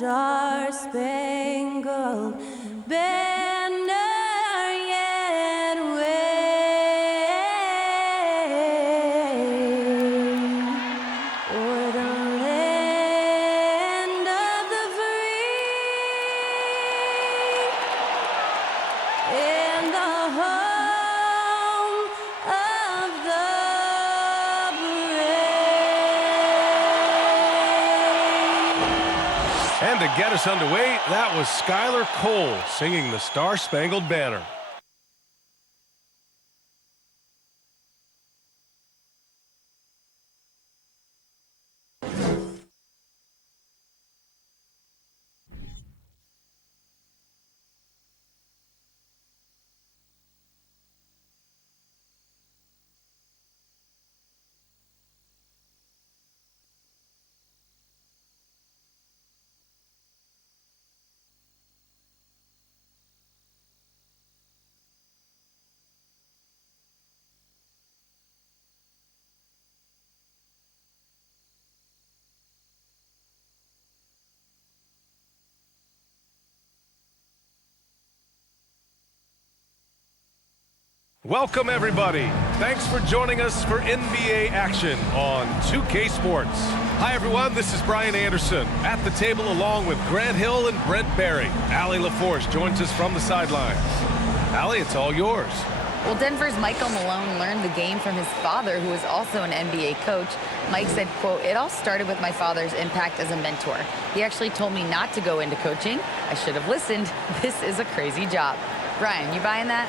Star-Spangled Banner yet wave o'er the land of the free and the home of the brave. And to get us underway, that was Skylar Cole singing the Star-Spangled Banner. Welcome, everybody. Thanks for joining us for NBA action on 2K Sports. Hi, everyone. This is Brian Anderson at the table along with Grant Hill and Brent Barry. Allie LaForce joins us from the sidelines. Allie, it's all yours. Well, Denver's Michael Malone learned the game from his father, who is also an NBA coach. Mike said, quote, "It all started with my father's impact as a mentor. He actually told me not to go into coaching. I should have listened. This is a crazy job." Brian, you buying that?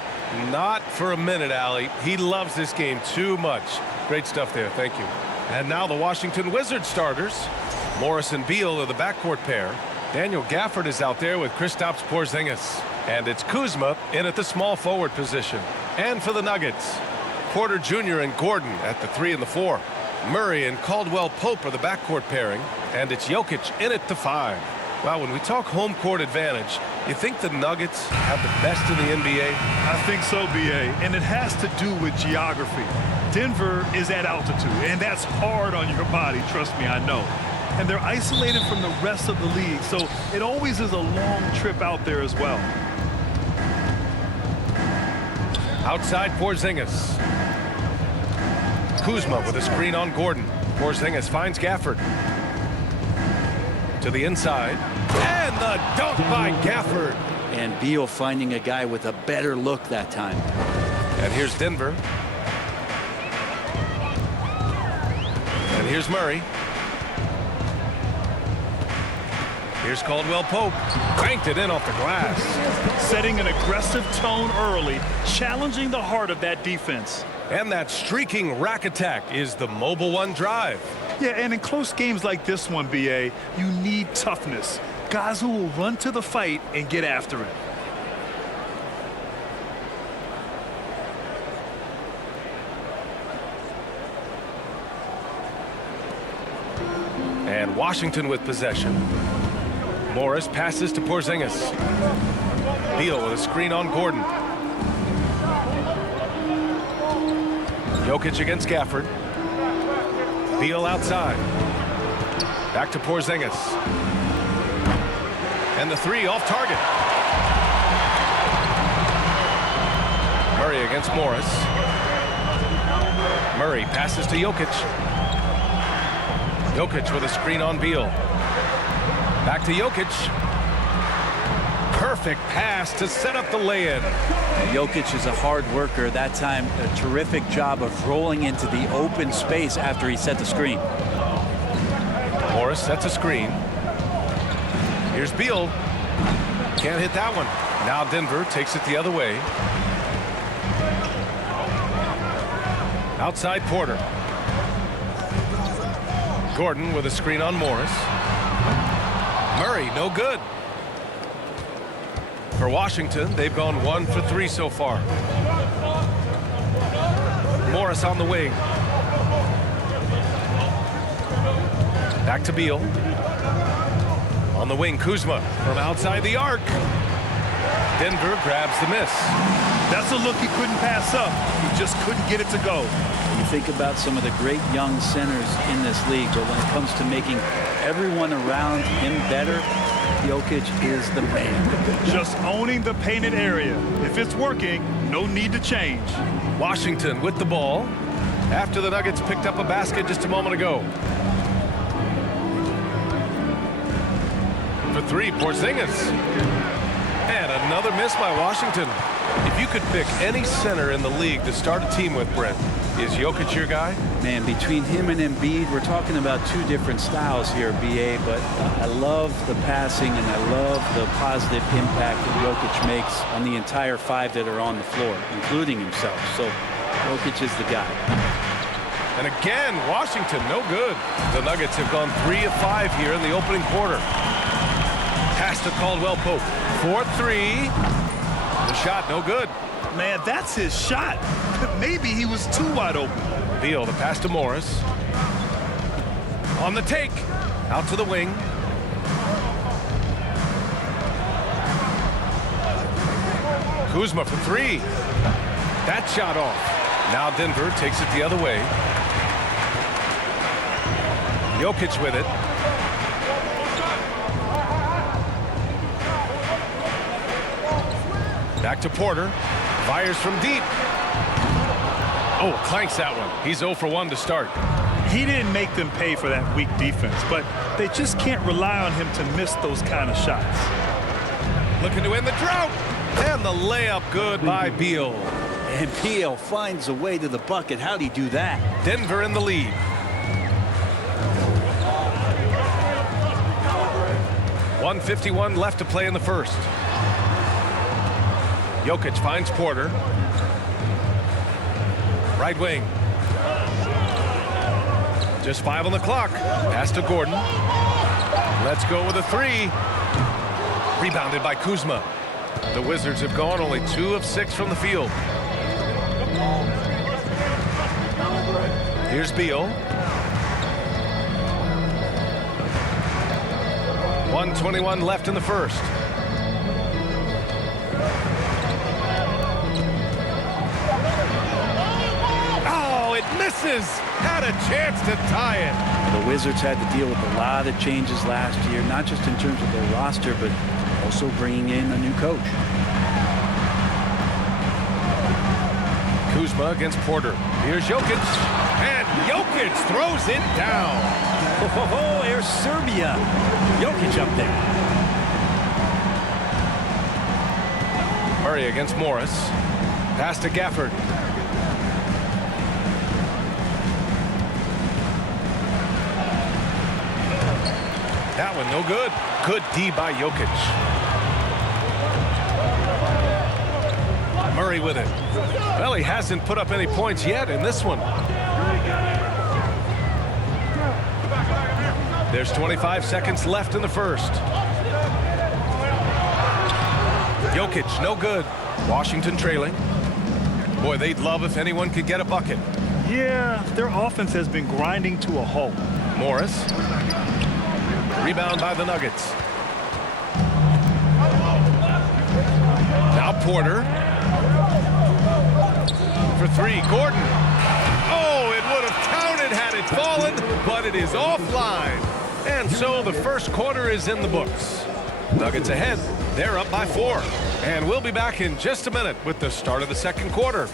Not for a minute, Allie. He loves this game too much. Great stuff there. Thank you. And now the Washington Wizards starters. Morris and Beal are the backcourt pair. Daniel Gafford is out there with Kristaps Porzingis. And it's Kuzma in at the small forward position. And for the Nuggets, Porter Jr. and Gordon at the 3 and the 4. Murray and Caldwell Pope are the backcourt pairing. And it's Jokic in at the 5. Well, when we talk home court advantage, you think the Nuggets have the best in the NBA? I think so, B.A., and it has to do with geography. Denver is at altitude, and that's hard on your body, trust me, I know. And they're isolated from the rest of the league, so it always is a long trip out there as well. Outside Porzingis. Kuzma with a screen on Gordon. Porzingis finds Gafford. To the inside. And the dunk by Gafford. And Beal finding a guy with a better look that time. And here's Denver. And here's Murray. Here's Caldwell Pope. Cranked it in off the glass. Setting an aggressive tone early, challenging the heart of that defense. And that streaking rack attack is the Mobile One drive. Yeah, and in close games like this one, B.A., you need toughness. Guys who will run to the fight and get after it. And Washington with possession. Morris passes to Porzingis. Beal with a screen on Gordon. Jokic against Gafford. Beal outside. Back to Porzingis. And the 3 off target. Murray against Morris. Murray passes to Jokic. Jokic with a screen on Beal. Back to Jokic. Perfect pass to set up the lay-in. Jokic is a hard worker. That time, a terrific job of rolling into the open space after he set the screen. Morris sets a screen. Here's Beal. Can't hit that one. Now Denver takes it the other way. Outside Porter. Gordon with a screen on Morris. Murray, no good. For Washington, they've gone 1 for 3 so far. Morris on the wing. Back to Beal. On the wing, Kuzma from outside the arc. Denver grabs the miss. That's a look he couldn't pass up. He just couldn't get it to go. You think about some of the great young centers in this league, but when it comes to making everyone around him better, Jokic is the man. Just owning the painted area. If it's working, no need to change. Washington with the ball after the Nuggets picked up a basket just a moment ago. For three, Porzingis. And another miss by Washington. If you could pick any center in the league to start a team with, Brent, is Jokic your guy? Man, between him and Embiid, we're talking about two different styles here, BA, but I love the passing and I love the positive impact that Jokic makes on the entire five that are on the floor, including himself. So Jokic is the guy. And again, Washington, no good. The Nuggets have gone 3 of 5 here in the opening quarter. Pass to Caldwell Pope. 4-3. The shot, no good. Man, that's his shot. Maybe he was too wide open. Beal, the pass to Morris. On the take. Out to the wing. Kuzma for three. That shot off. Now Denver takes it the other way. Jokic with it. Back to Porter. Fires from deep. Oh, clanks that one. He's 0 for 1 to start. He didn't make them pay for that weak defense, but they just can't rely on him to miss those kind of shots. Looking to end the drought. And the layup good by Beal. And Beal finds a way to the bucket. How'd he do that? Denver in the lead. .151 left to play in the first. Jokic finds Porter. Right wing. Just 5 on the clock. Pass to Gordon. Let's go with a three. Rebounded by Kuzma. The Wizards have gone only 2 of 6 from the field. Here's Beal. 1:21 left in the first. Oh, it misses. Had a chance to tie it. The Wizards had to deal with a lot of changes last year, not just in terms of their roster, but also bringing in a new coach. Kuzma against Porter. Here's Jokic. And Jokic throws it down. Oh, here's Serbia. Jokic up there. Murray against Morris. Pass to Gafford. That one no good. Good D by Jokic. Murray with it. Well, he hasn't put up any points yet in this one. There's 25 seconds left in the first. Jokic, no good. Washington trailing. Boy, they'd love if anyone could get a bucket. Yeah, their offense has been grinding to a halt. Morris. Rebound by the Nuggets. Now Porter. For three, Gordon. Oh, it would have counted had it fallen, but it is offline. And so the first quarter is in the books. Nuggets ahead. They're up by 4. And we'll be back in just a minute with the start of the second quarter.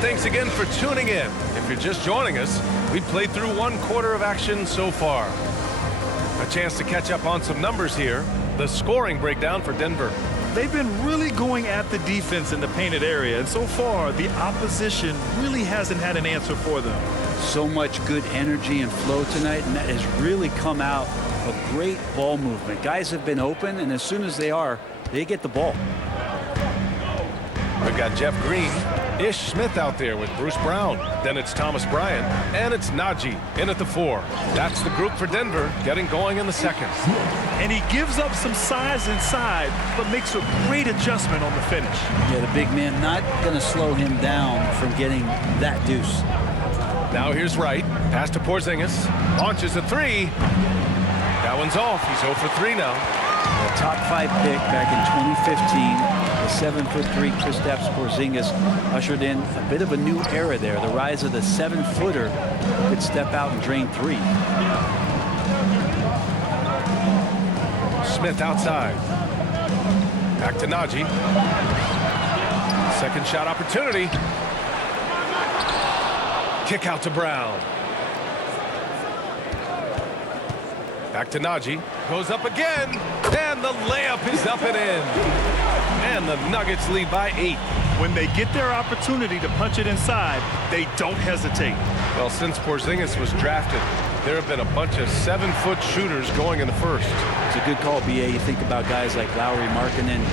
Thanks again for tuning in. If you're just joining us, we've played through 1 quarter of action so far. A chance to catch up on some numbers here. The scoring breakdown for Denver. They've been really going at the defense in the painted area, and so far the opposition really hasn't had an answer for them. So much good energy and flow tonight, and that has really come out of great ball movement. Guys have been open, and as soon as they get the ball. We've got Jeff Green. Ish Smith out there with Bruce Brown. Then it's Thomas Bryant. And it's Najee in at the 4. That's the group for Denver getting going in the second. And he gives up some size inside, but makes a great adjustment on the finish. Yeah, the big man not going to slow him down from getting that deuce. Now here's Wright. Pass to Porzingis. Launches a three. That one's off. He's 0 for 3 now. A top 5 pick back in 2015. The 7'3" Kristaps Porzingis ushered in a bit of a new era there. The rise of the 7-footer who could step out and drain three. Smith outside. Back to Najee. Second shot opportunity. Kick out to Brown. Back to Najee. Goes up again. And the layup is up and in. And the Nuggets lead by 8. When they get their opportunity to punch it inside, they don't hesitate. Well, since Porzingis was drafted, there have been a bunch of 7-foot shooters going in the first. It's a good call, BA. You think about guys like Lowry Markkanen.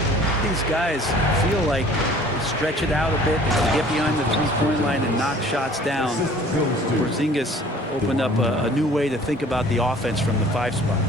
These guys feel like they stretch it out a bit. They can get behind the three-point line and knock shots down. Porzingis opened up a new way to think about the offense from the 5 spot.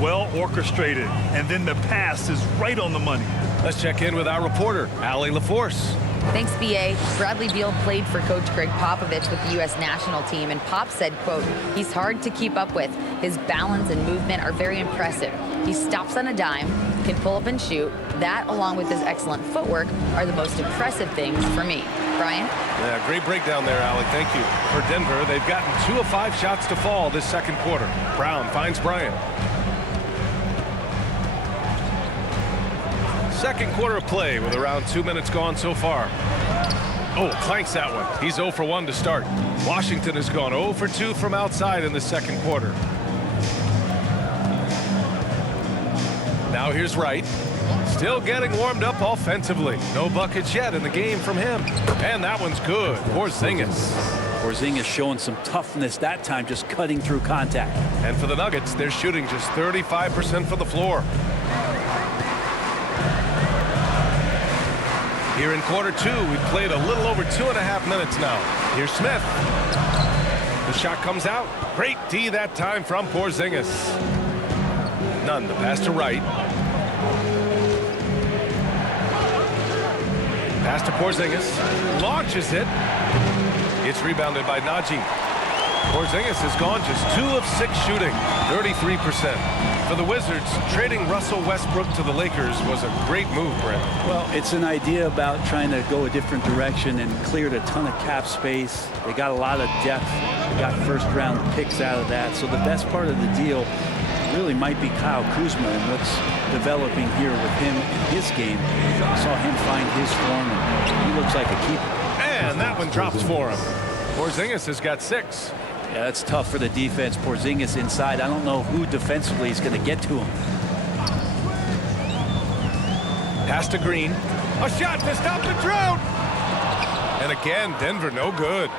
Well orchestrated, and then the pass is right on the money. Let's check in with our reporter, Allie LaForce. Thanks, BA. Bradley Beal played for Coach Greg Popovich with the U.S. national team, and Pop said, quote, he's hard to keep up with. His balance and movement are very impressive. He stops on a dime, can pull up and shoot. That, along with his excellent footwork, are the most impressive things for me. Brian? Yeah, great breakdown there, Allie. Thank you. For Denver, they've gotten 2 of 5 shots to fall this second quarter. Brown finds Bryant. Second quarter of play with around 2 minutes gone so far. Oh, clanks that one. He's 0 for 1 to start. Washington has gone 0 for 2 from outside in the second quarter. Now here's Wright. Still getting warmed up offensively. No buckets yet in the game from him. And that one's good. Porzingis. Porzingis showing some toughness that time, just cutting through contact. And for the Nuggets, they're shooting just 35% from the floor. Here in quarter 2, we've played a little over 2.5 minutes now. Here's Smith. The shot comes out. Great D that time from Porzingis. Nunn, the pass to Wright. Pass to Porzingis. Launches it. It's rebounded by Najee. Porzingis has gone just 2 of 6 shooting, 33%. For the Wizards, trading Russell Westbrook to the Lakers was a great move, Brent. Well, it's an idea about trying to go a different direction and cleared a ton of cap space. They got a lot of depth. They got first-round picks out of that. So the best part of the deal really might be Kyle Kuzma and what's developing here with him in his game. I saw him find his form, and he looks like a keeper. And that one drops for him. Porzingis has got 6. Yeah, that's tough for the defense. Porzingis inside. I don't know who defensively is going to get to him. Pass to Green. A shot to stop the drought. And again, Denver no good.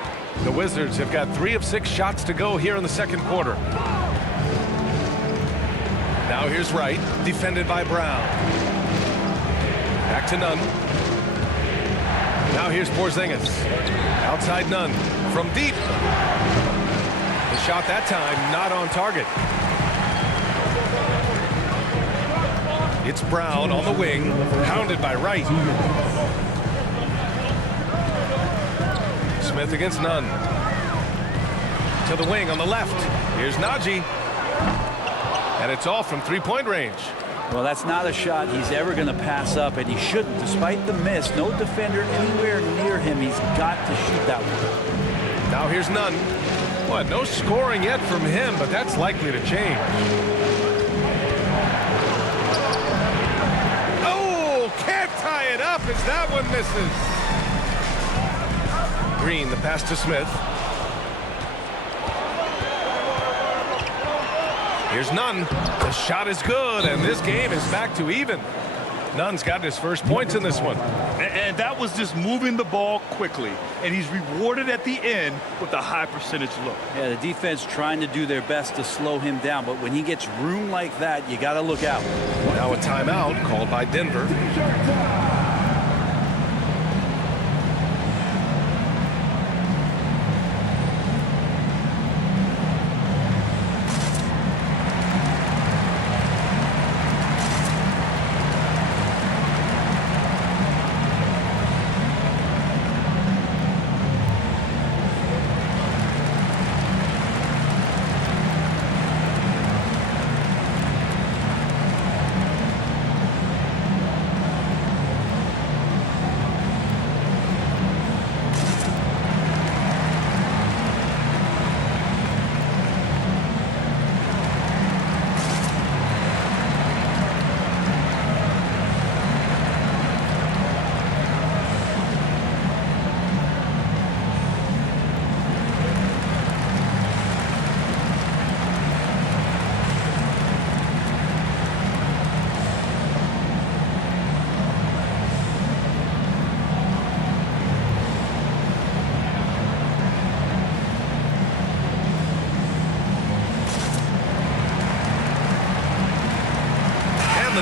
The Wizards have got 3 of 6 shots to go here in the second quarter. Now here's Wright, defended by Brown. Back to Nunn. Now here's Porzingis. Outside Nunn. From deep. The shot that time not on target. It's Brown on the wing, pounded by Wright. Smith against Nunn. To the wing on the left. Here's Najee. And it's all from three-point range. Well, that's not a shot he's ever going to pass up, and he shouldn't. Despite the miss, no defender anywhere near him. He's got to shoot that one. Now here's Nunn. What, no scoring yet from him, but that's likely to change. Oh, can't tie it up as that one misses. Green, the pass to Smith. Here's Nunn. The shot is good, and this game is back to even. Nunn's got his first points in this one. And that was just moving the ball quickly. And he's rewarded at the end with a high percentage look. Yeah, the defense trying to do their best to slow him down, but when he gets room like that, you got to look out. Now a timeout called by Denver.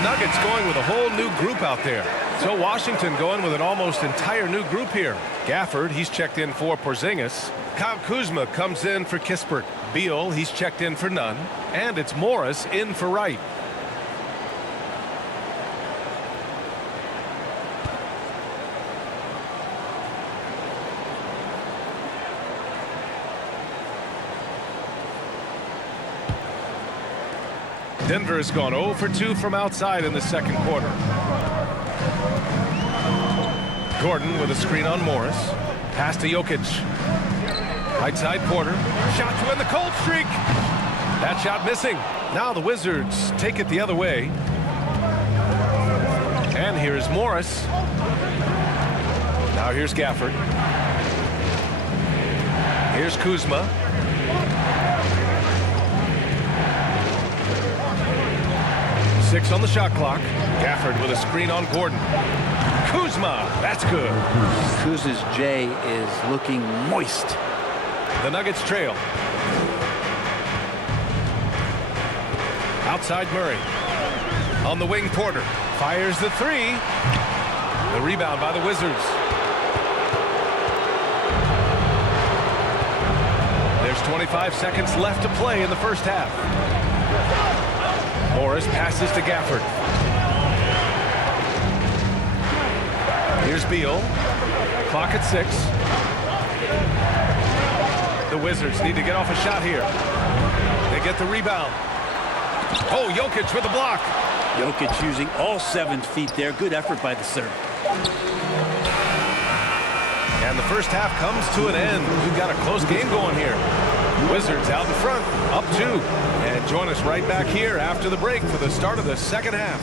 Nuggets going with a whole new group out there. So Washington going with an almost entire new group here. Gafford, he's checked in for Porzingis. Kyle Kuzma comes in for Kispert. Beal, he's checked in for Nunn. And it's Morris in for Wright. Denver has gone 0 for 2 from outside in the second quarter. Gordon with a screen on Morris. Pass to Jokic. Right side Porter. Shot to end the cold streak. That shot missing. Now the Wizards take it the other way. And here's Morris. Now here's Gafford. Here's Kuzma. Six on the shot clock. Gafford with a screen on Gordon. Kuzma, that's good. Kuz's J is looking moist. The Nuggets trail. Outside Murray. On the wing, Porter. Fires the three. The rebound by the Wizards. There's 25 seconds left to play in the first half. Morris passes to Gafford. Here's Beal. Clock at 6. The Wizards need to get off a shot here. They get the rebound. Oh, Jokic with the block. Jokic using all 7 feet there. Good effort by the serve. And the first half comes to an end. We've got a close game going here. Wizards out in front, up 2. And join us right back here after the break for the start of the second half.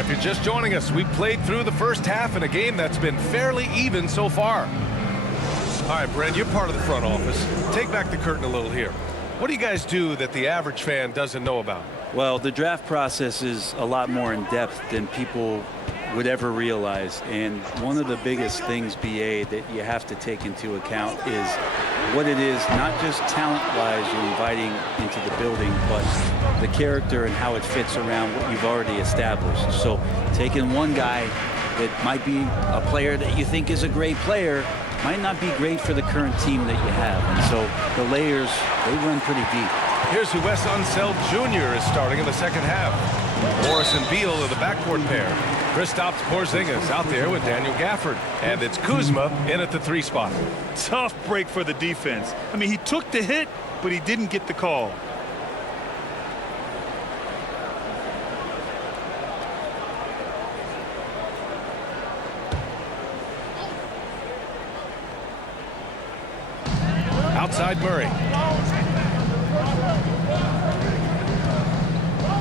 If you're just joining us, we've played through the first half in a game that's been fairly even so far. All right, Brent, you're part of the front office. Take back the curtain a little here. What do you guys do that the average fan doesn't know about? Well, the draft process is a lot more in depth than people would ever realize. And one of the biggest things, BA, that you have to take into account is what it is, not just talent-wise you're inviting into the building, but the character and how it fits around what you've already established. So taking one guy that might be a player that you think is a great player might not be great for the current team that you have. And so the layers, they run pretty deep. Here's who Wes Unseld Jr. is starting in the second half. Morris and Beal are the backcourt pair. Kristaps Porzingis out there with Daniel Gafford. And it's Kuzma in at the 3 spot. Tough break for the defense. I mean, he took the hit, but he didn't get the call. Outside Murray.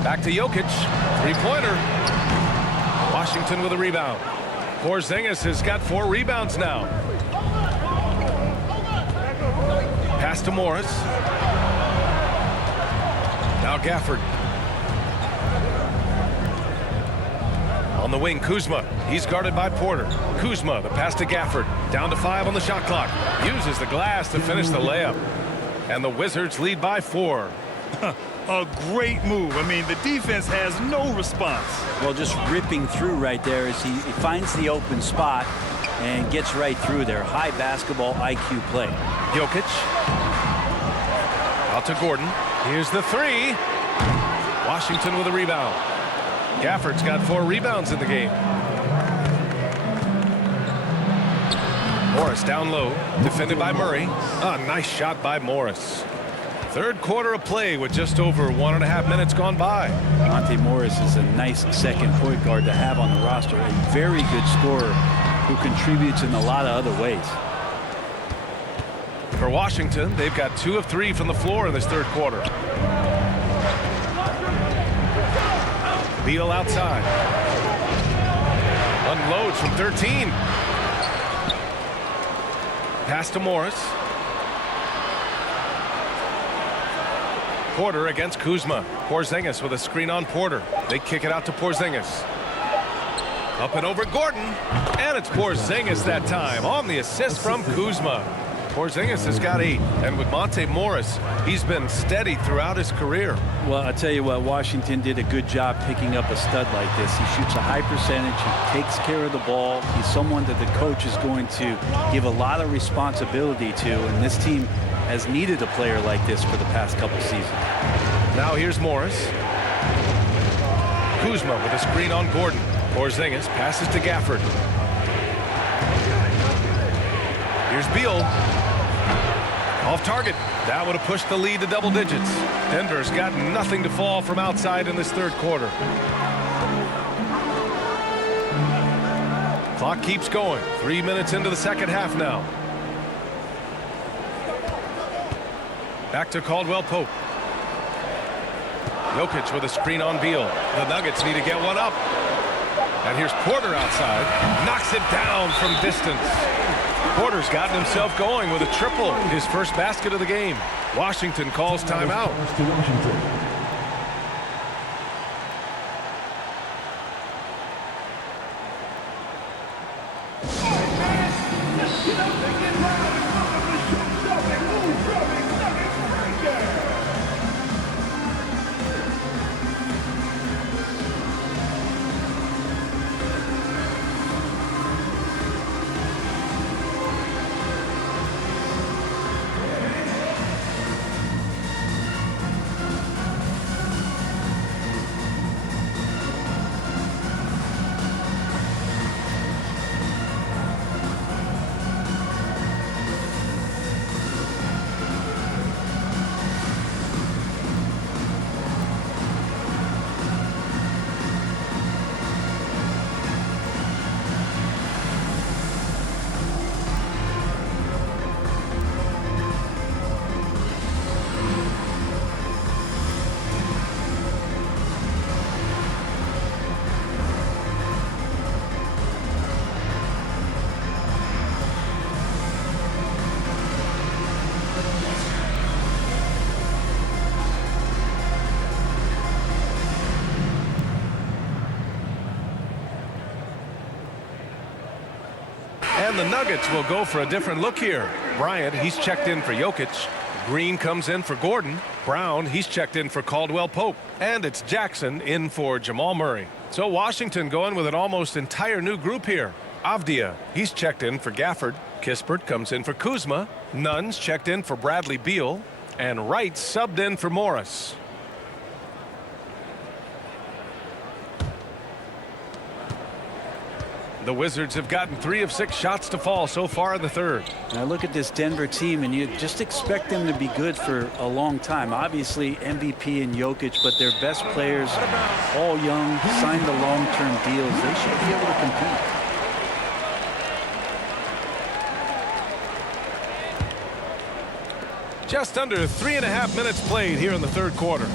Back to Jokic. 3-pointer. Washington with a rebound. Porzingis has got 4 rebounds now. Pass to Morris. Now Gafford. On the wing, Kuzma. He's guarded by Porter. Kuzma, the pass to Gafford. Down to 5 on the shot clock. Uses the glass to finish the layup. And the Wizards lead by 4. A great move. I mean, the defense has no response. Well, just ripping through right there as he finds the open spot and gets right through there. High basketball IQ play. Jokic. Out to Gordon. Here's the 3. Washington with a rebound. Gafford's got 4 rebounds in the game. Morris down low, defended by Murray. A nice shot by Morris. Third quarter of play with just over 1.5 minutes gone by. Monte Morris is a nice second point guard to have on the roster. A very good scorer who contributes in a lot of other ways. For Washington, they've got 2 of 3 from the floor in this third quarter. Beal outside. Unloads from 13. Pass to Morris. Porter against Kuzma. Porzingis with a screen on Porter. They kick it out to Porzingis. Up and over Gordon. And it's Porzingis that time on the assist from Kuzma. Porzingis has got 8. And with Monte Morris, he's been steady throughout his career. Well, I tell you what, Washington did a good job picking up a stud like this. He shoots a high percentage. He takes care of the ball. He's someone that the coach is going to give a lot of responsibility to. And this team has needed a player like this for the past couple seasons. Now here's Morris. Kuzma with a screen on Gordon. Porzingis passes to Gafford. Here's Beal. Off target. That would have pushed the lead to double digits. Denver's got nothing to fall from outside in this third quarter. Clock keeps going. 3 minutes into the second half now. Back to Caldwell Pope. Jokic with a screen on Beal. The Nuggets need to get one up. And here's Porter outside. Knocks it down from distance. Porter's gotten himself going with a triple. His first basket of the game. Washington calls timeout. And the Nuggets will go for a different look here. Bryant, he's checked in for Jokic. Green comes in for Gordon. Brown, he's checked in for Caldwell Pope. And it's Jackson in for Jamal Murray. So Washington going with an almost entire new group here. Avdia, he's checked in for Gafford. Kispert comes in for Kuzma. Nunn's checked in for Bradley Beal. And Wright subbed in for Morris. The Wizards have gotten 3 of 6 shots to fall so far in the third. Now look at this Denver team, and you just expect them to be good for a long time. Obviously, MVP and Jokic, but their best players, all young, signed the long-term deals. They should be able to compete. Just under 3.5 minutes played here in the third quarter.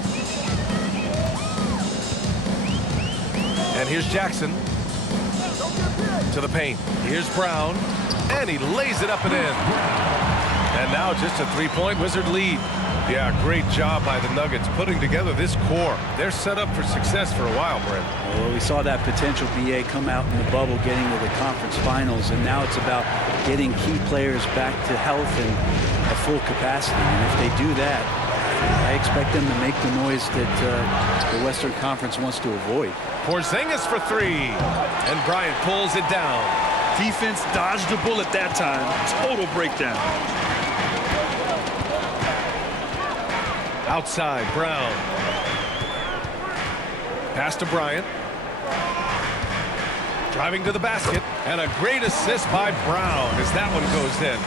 And here's Jackson. To the paint. Here's Brown. And he lays it up and in. And now just a 3-point Wizard lead. Yeah, great job by the Nuggets putting together this core. They're set up for success for a while, Brent. Well, we saw that potential BA come out in the bubble, getting to the conference finals, and now it's about getting key players back to health and a full capacity. And if they do that, I expect them to make the noise that the Western Conference wants to avoid. Porzingis for 3. And Bryant pulls it down. Defense dodged a bullet that time. Total breakdown. Outside, Brown. Pass to Bryant. Driving to the basket. And a great assist by Brown as that one goes in.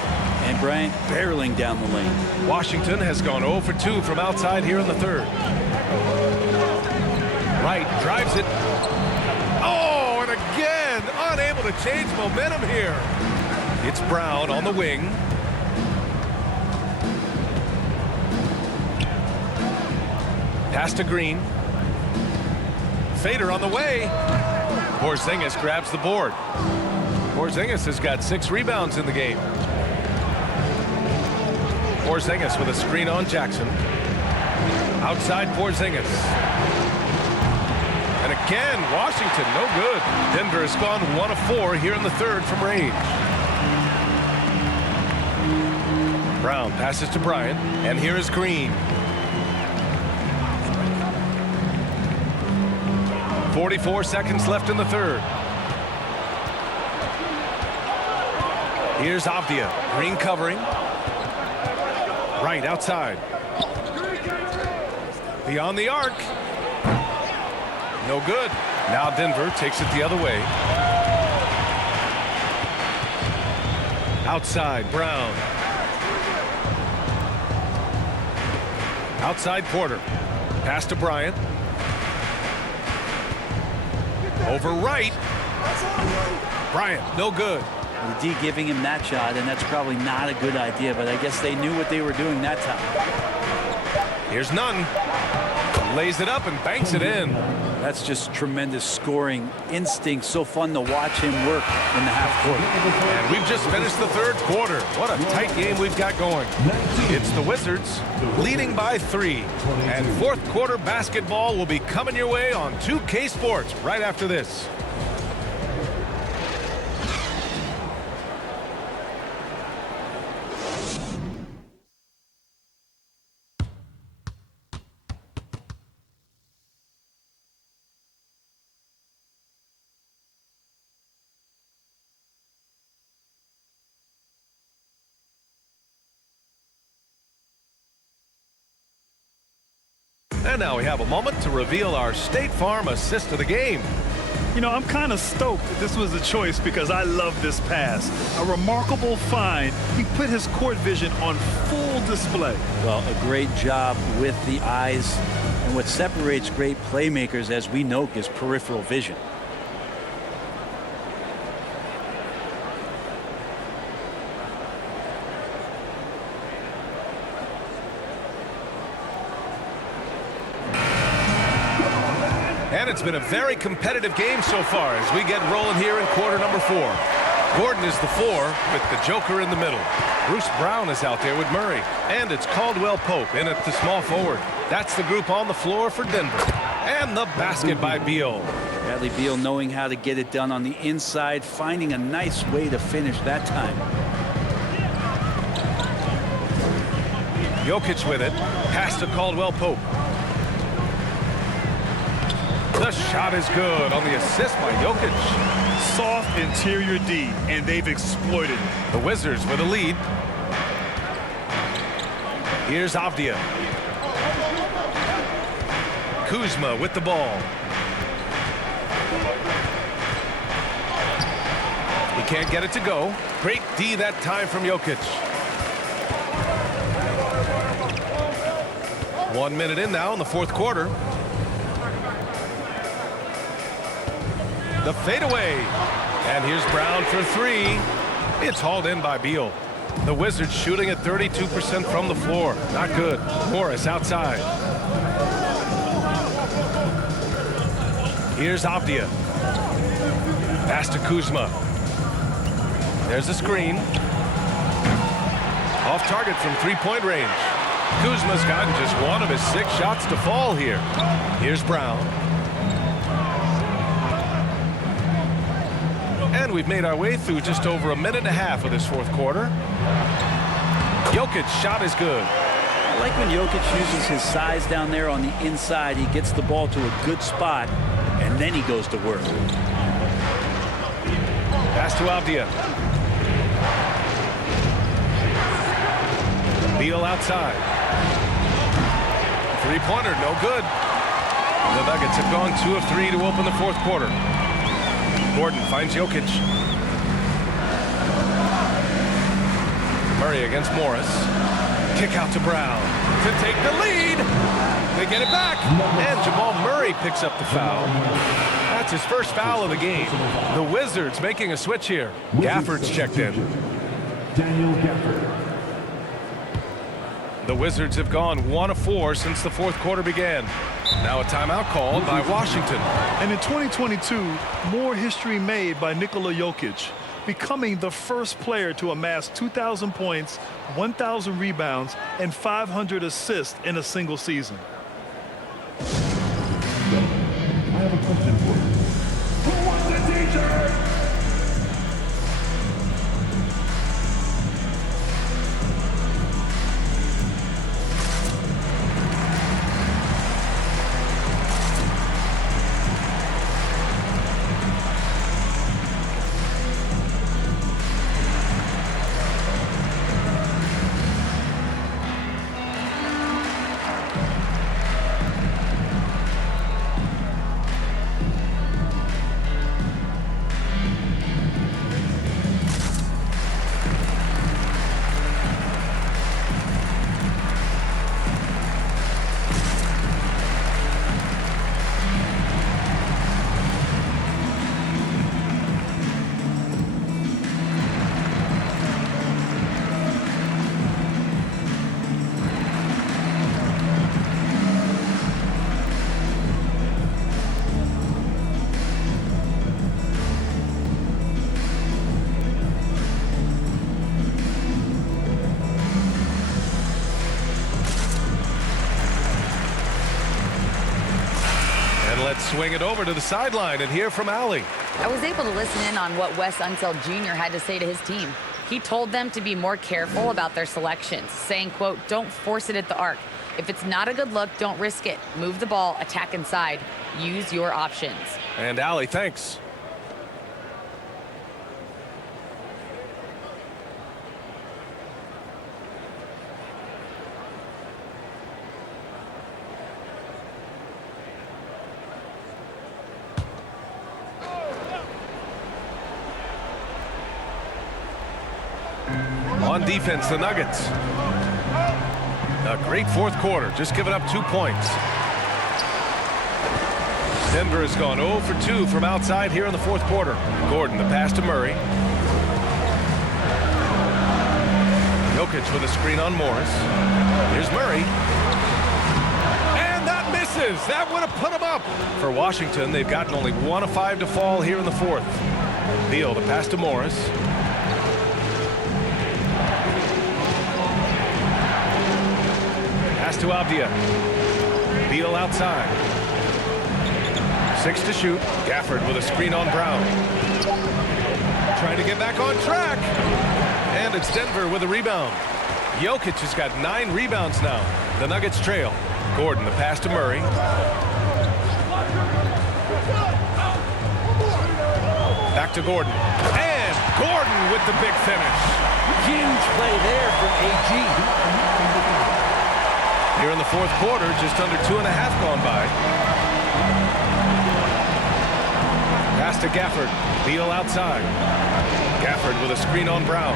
And Bryant barreling down the lane. Washington has gone 0 for 2 from outside here in the third. Wright drives it. Oh, and again, unable to change momentum here. It's Brown on the wing. Pass to Green. Fader on the way. Porzingis grabs the board. Porzingis has got 6 rebounds in the game. Porzingis with a screen on Jackson. Outside Porzingis. And again, Washington, no good. Denver has gone 1 of 4 here in the third from range. Brown passes to Bryant, and here is Green. 44 seconds left in the third. Here's Avdia. Green covering. Right outside. Beyond the arc. No good. Now Denver takes it the other way. Outside Brown. Outside Porter. Pass to Bryant. Over right. Bryant, no good. The D giving him that shot, and that's probably not a good idea, but I guess they knew what they were doing that time. Here's Nunn. Lays it up and banks it in. That's just tremendous scoring instinct. So fun to watch him work in the half court. And we've just finished the third quarter. What a tight game we've got going. It's the Wizards leading by 3. And fourth quarter basketball will be coming your way on 2K Sports right after this. And now we have a moment to reveal our State Farm assist of the game. You know, I'm kind of stoked that this was a choice because I love this pass. A remarkable find. He put his court vision on full display. Well, a great job with the eyes. And what separates great playmakers, as we know, is peripheral vision. And it's been a very competitive game so far as we get rolling here in quarter number 4. Gordon is the 4 with the Joker in the middle. Bruce Brown is out there with Murray. And it's Caldwell Pope in at the small forward. That's the group on the floor for Denver. And the basket by Beal. Bradley Beal knowing how to get it done on the inside, finding a nice way to finish that time. Jokic with it. Pass to Caldwell Pope. The shot is good on the assist by Jokic. Soft interior D, and they've exploited it. The Wizards with a lead. Here's Avdia. Kuzma with the ball. He can't get it to go. Great D that time from Jokic. 1 minute in now in the fourth quarter. The fadeaway. And here's Brown for 3. It's hauled in by Beal. The Wizards shooting at 32% from the floor. Not good. Morris outside. Here's Avdia. Pass to Kuzma. There's a screen. Off target from 3-point range. Kuzma's gotten just 1 of his 6 shots to fall here. Here's Brown. And we've made our way through just over a minute and a half of this fourth quarter. Jokic's shot is good. I like when Jokic uses his size down there on the inside. He gets the ball to a good spot, and then he goes to work. Pass to Avdia. Beal outside. 3-pointer, no good. The Nuggets have gone 2 of 3 to open the fourth quarter. Gordon finds Jokic. Murray against Morris. Kick out to Brown to take the lead. They get it back. And Jamal Murray picks up the foul. That's his first foul of the game. The Wizards making a switch here. Gafford's checked in. Daniel Gafford. The Wizards have gone 1 of 4 since the fourth quarter began. Now a timeout called by Washington. And in 2022, more history made by Nikola Jokic, becoming the first player to amass 2,000 points, 1,000 rebounds, and 500 assists in a single season. I have a question for you. Who wants a t-shirt? Let's swing it over to the sideline and hear from Allie. I was able to listen in on what Wes Unseld Jr. had to say to his team. He told them to be more careful about their selections, saying, quote, don't force it at the arc. If it's not a good look, don't risk it. Move the ball, attack inside. Use your options. And Allie, thanks. On defense, the Nuggets. A great fourth quarter, just giving up 2 points. Denver has gone 0 for 2 from outside here in the fourth quarter. Gordon, the pass to Murray. Jokic with a screen on Morris. Here's Murray. And that misses. That would have put him up. For Washington, they've gotten only 1 of 5 to fall here in the fourth. Beal, the pass to Morris. Pass to Avdia. Beal outside. 6 to shoot. Gafford with a screen on Brown. Trying to get back on track. And it's Denver with a rebound. Jokic has got 9 rebounds now. The Nuggets trail. Gordon, the pass to Murray. Back to Gordon. And Gordon with the big finish. Huge play there from AG. Here in the fourth quarter, just under 2.5 gone by. Pass to Gafford. Beal outside. Gafford with a screen on Brown.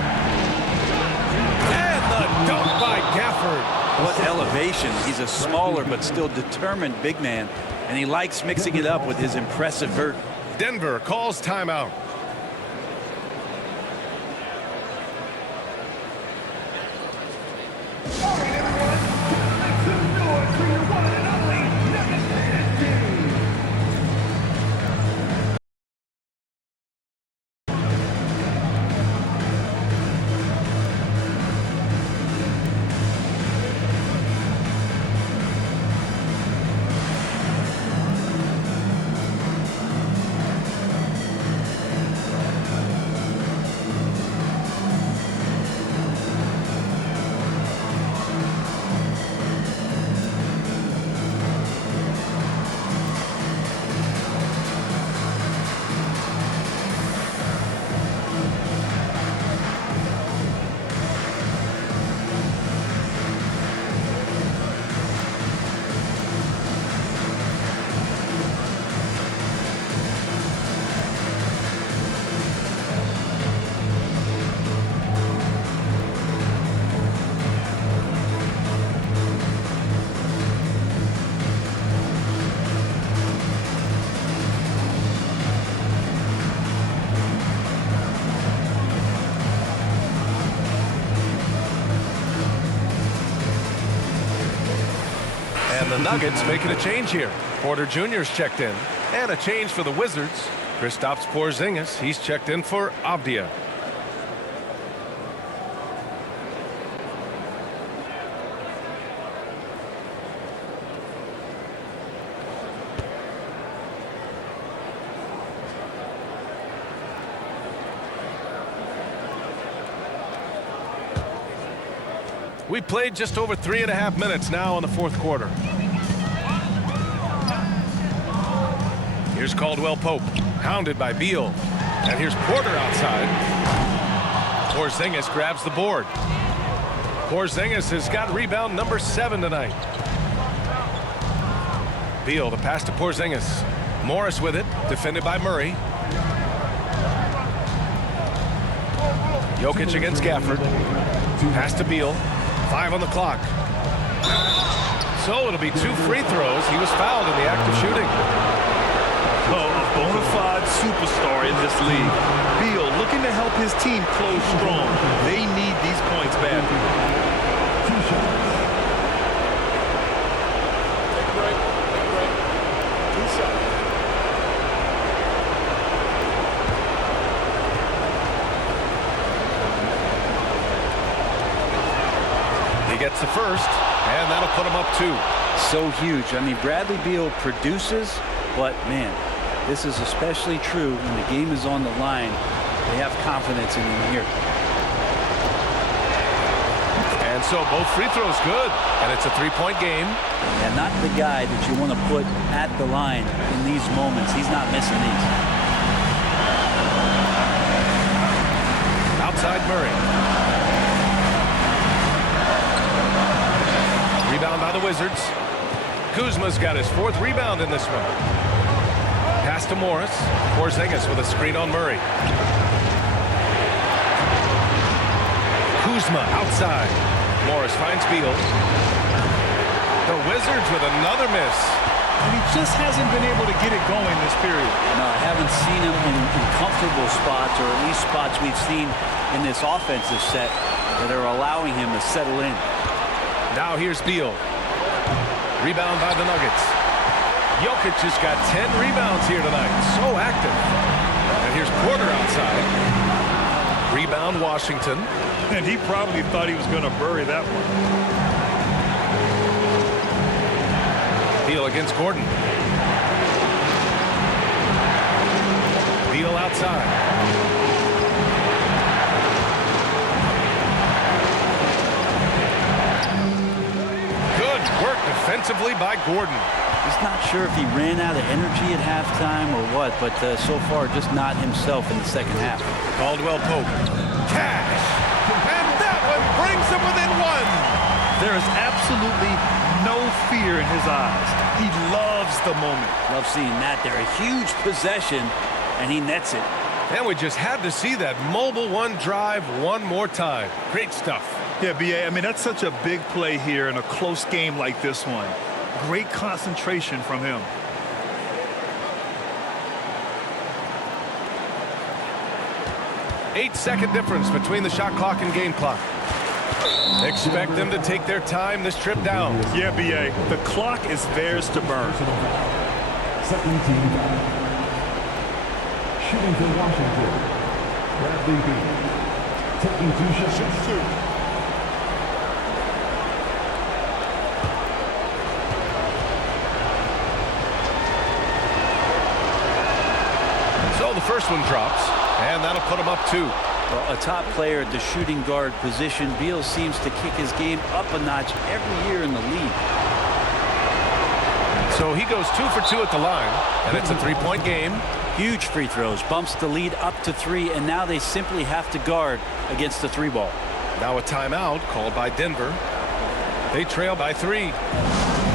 And the dunk by Gafford. What elevation. He's a smaller but still determined big man, and he likes mixing it up with his impressive vert. Denver calls timeout. And the Nuggets making a change here. Porter Jr.'s checked in. And a change for the Wizards. Kristaps Porzingis, he's checked in for Avdia. We played just over 3.5 minutes now in the fourth quarter. Here's Caldwell Pope, hounded by Beal. And here's Porter outside. Porzingis grabs the board. Porzingis has got rebound number 7 tonight. Beal, the pass to Porzingis. Morris with it, defended by Murray. Jokic against Gafford. Pass to Beal. 5 on the clock. So it'll be 2 free throws. He was fouled in the act of shooting. Oh, a bona fide superstar in this league. Beal looking to help his team close strong. They need these points badly. Gets the first, and that'll put him up 2. So huge. I mean, Bradley Beal produces, but man, this is especially true when the game is on the line. They have confidence in him here. And so both free throws good, and it's a 3-point game. And not the guy that you want to put at the line in these moments. He's not missing these. Outside Murray. Rebound by the Wizards. Kuzma's got his 4th rebound in this one. Pass to Morris. Porzingis with a screen on Murray. Kuzma outside. Morris finds Beal. The Wizards with another miss. And he just hasn't been able to get it going this period. No, I haven't seen him in comfortable spots, or at least spots we've seen in this offensive set that are allowing him to settle in. Now here's Beal. Rebound by the Nuggets. Jokic has got 10 rebounds here tonight. So active. And here's Porter outside. Rebound Washington. And he probably thought he was going to bury that one. Beal against Gordon. Beal outside. Defensively by Gordon. Just not sure if he ran out of energy at halftime or what, but so far just not himself in the second half. Caldwell Pope. Cash. And that one brings him within 1. There is absolutely no fear in his eyes. He loves the moment. Love seeing that there. A huge possession, and he nets it. And we just had to see that mobile 1 drive one more time. Great stuff. Yeah, B.A., I mean, that's such a big play here in a close game like this one. Great concentration from him. Eight-second difference between the shot clock and game clock. Expect them to take their time this trip down. Yeah, B.A., the clock is theirs to burn. Second team foul. Shooting for Washington. Bradley Beal. Taking 2 shots. So the first one drops, and that'll put him up 2. Well, a top player at the shooting guard position, Beal seems to kick his game up a notch every year in the league. So he goes 2 for 2 at the line, and it's a 3-point game. Huge free throws, bumps the lead up to 3, and now they simply have to guard against the 3 ball. Now a timeout called by Denver. They trail by 3.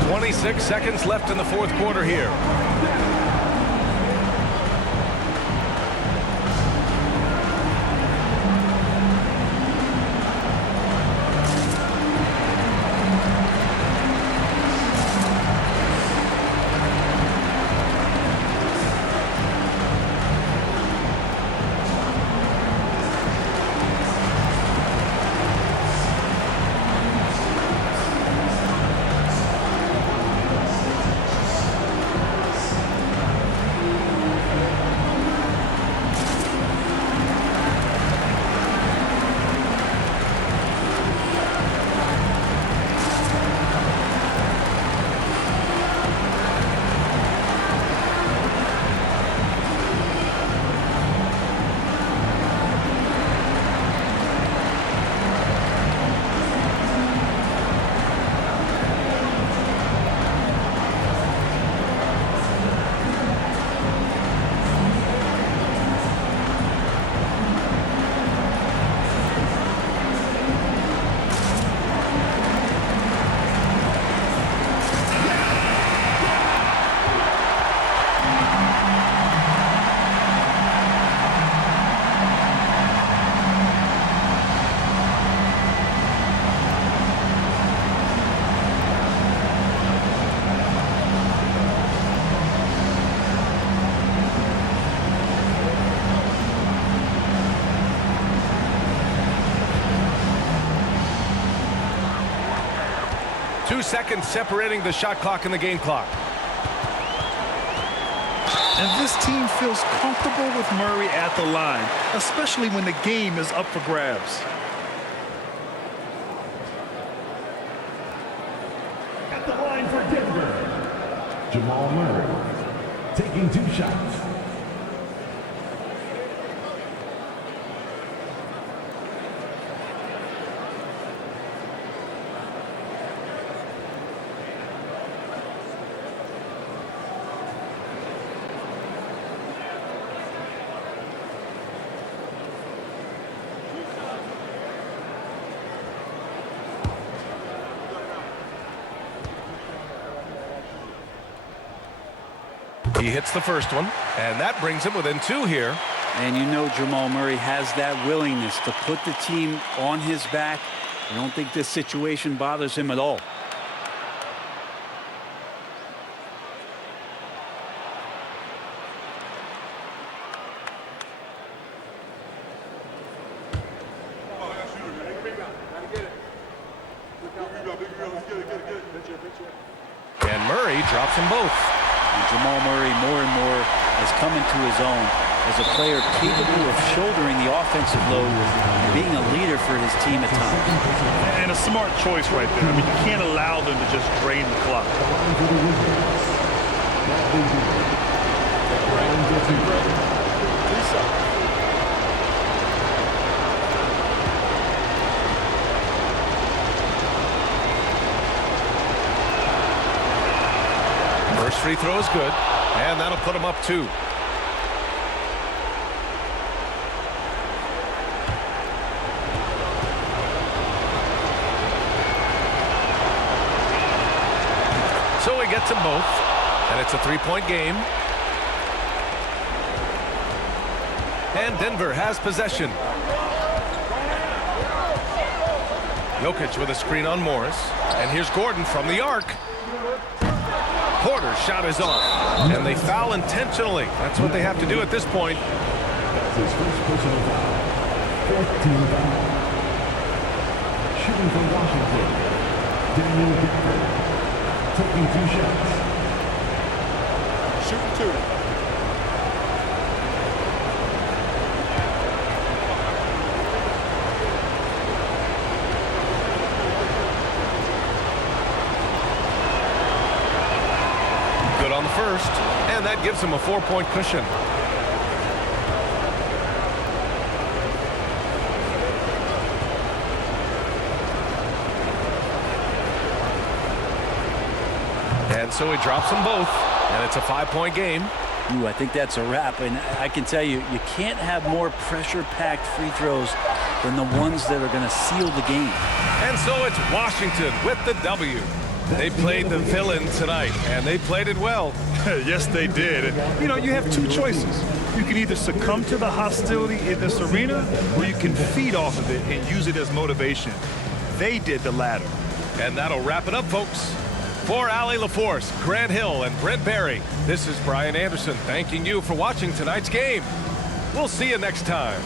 26 seconds left in the fourth quarter here. seconds separating the shot clock and the game clock. And this team feels comfortable with Murray at the line, especially when the game is up for grabs. At the line for Denver, Jamal Murray, taking 2 shots. He hits the first one, and that brings him within 2 here. And you know Jamal Murray has that willingness to put the team on his back. I don't think this situation bothers him at all. And Murray drops them both. And Jamal Murray more and more has come into his own as a player capable of shouldering the offensive load and being a leader for his team at times. And a smart choice right there. I mean, you can't allow them to just drain the clock. First free throw is good, and that'll put him up 2. So he gets them both, and it's a 3-point game. And Denver has possession. Jokic with a screen on Morris, and here's Gordon from the arc. Porter's shot is off, and they foul intentionally. That's what they have to do at this point. That's his first personal foul. 4th team foul. Shooting for Washington, Daniel Gafford, taking 2 shots. Shoot 2. Good on the first, and that gives him a 4-point cushion. And so he drops them both, and it's a 5-point game. Ooh, I think that's a wrap, and I can tell you, you can't have more pressure-packed free throws than the ones that are going to seal the game. And so it's Washington with the W. They played the villain tonight, and they played it well. Yes, they did. And, you know, you have 2 choices. You can either succumb to the hostility in this arena, or you can feed off of it and use it as motivation. They did the latter. And that'll wrap it up, folks. For Allie LaForce, Grant Hill, and Brent Barry, this is Brian Anderson thanking you for watching tonight's game. We'll see you next time.